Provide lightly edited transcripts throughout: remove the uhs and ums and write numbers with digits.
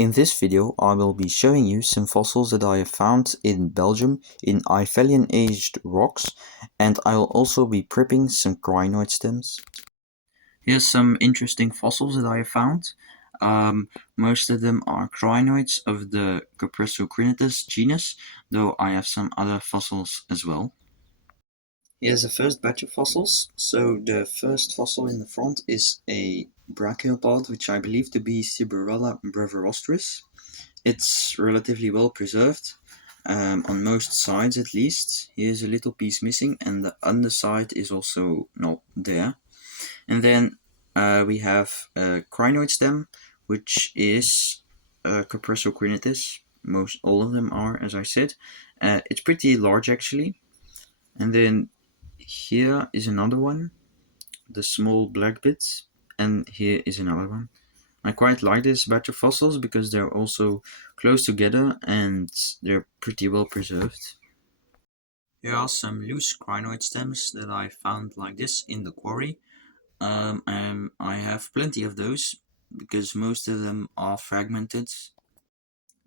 In this video I will be showing you some fossils that I have found in Belgium in Eifelian Age rocks, and I will also be prepping some crinoid stems. Here's some interesting fossils that I have found. Most of them are crinoids of the Cupressocrinites genus, though I have some other fossils as well. Here's the first batch of fossils. So the first fossil in the front is a brachiopod, which I believe to be Sieberella brevirostris. It's relatively well preserved, on most sides at least. Here's a little piece missing, and the underside is also not there. And then we have a crinoid stem, which is Cupressocrinites. All of them are, as I said. It's pretty large actually. And then here is another one, the small black bits, and here is another one. I quite like this batch of fossils because they're also close together and they're pretty well preserved. Here are some loose crinoid stems that I found like this in the quarry. And I have plenty of those because most of them are fragmented.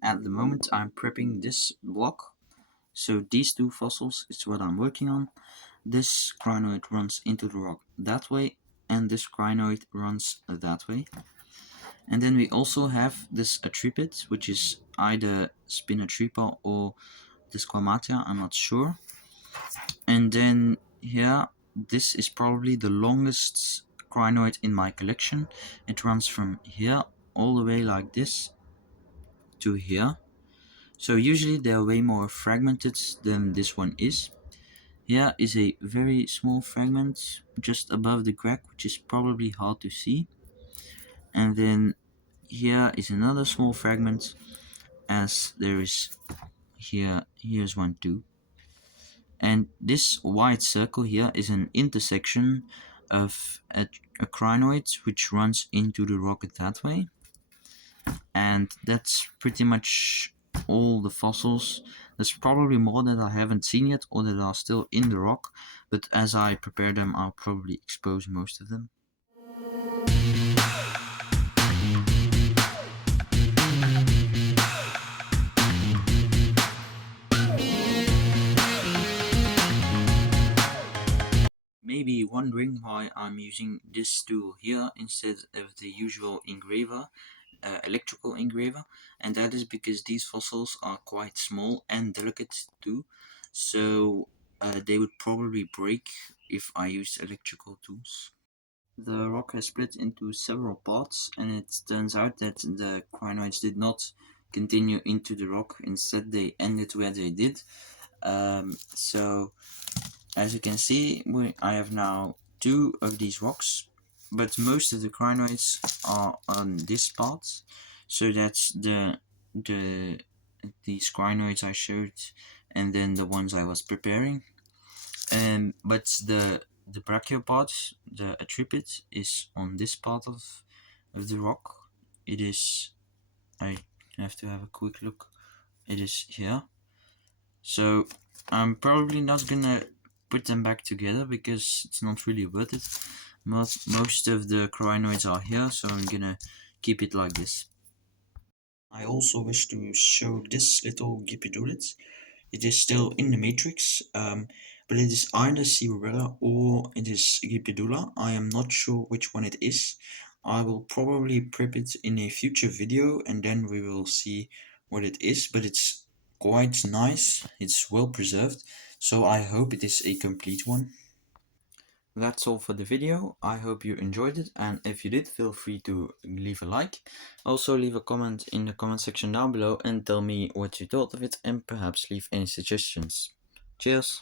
At the moment I'm prepping this block, so these two fossils is what I'm working on. This crinoid runs into the rock that way, and this crinoid runs that way. And then we also have this atripid, which is either Spinatripa or Desquamatia, I'm not sure. And then here, this is probably the longest crinoid in my collection. It runs from here all the way like this to here. So usually they are way more fragmented than this one is. Here is a very small fragment just above the crack, which is probably hard to see. And then here is another small fragment, as there is here's one too. And this white circle here is an intersection of a crinoid which runs into the rock that way. And that's pretty much all the fossils. There's probably more that I haven't seen yet or that are still in the rock, but as I prepare them I'll probably expose most of them. Maybe wondering why I'm using this tool here instead of the usual engraver, electrical engraver, and that is because these fossils are quite small and delicate too, so they would probably break if I used electrical tools. The rock has split into several parts, and it turns out that the crinoids did not continue into the rock, instead they ended where they did. So as you can see, I have now two of these rocks, but most of the crinoids are on this part. So that's these crinoids I showed, and then the ones I was preparing. But the brachiopods, the atripid, is on this part of the rock. It is. I have to have a quick look. It is here. So I'm probably not gonna put them back together because it's not really worth it. Most of the crinoids are here, so I'm gonna keep it like this. I also wish to show this little gipidolid. It is still in the matrix, but it is either Sieberella or it is Gipidula. I am not sure which one it is. I will probably prep it in a future video and then we will see what it is, but it's quite nice, it's well preserved, so I hope it is a complete one. That's all for the video. I hope you enjoyed it, and if you did, feel free to leave a like. Also leave a comment in the comment section down below and tell me what you thought of it, and perhaps leave any suggestions. Cheers!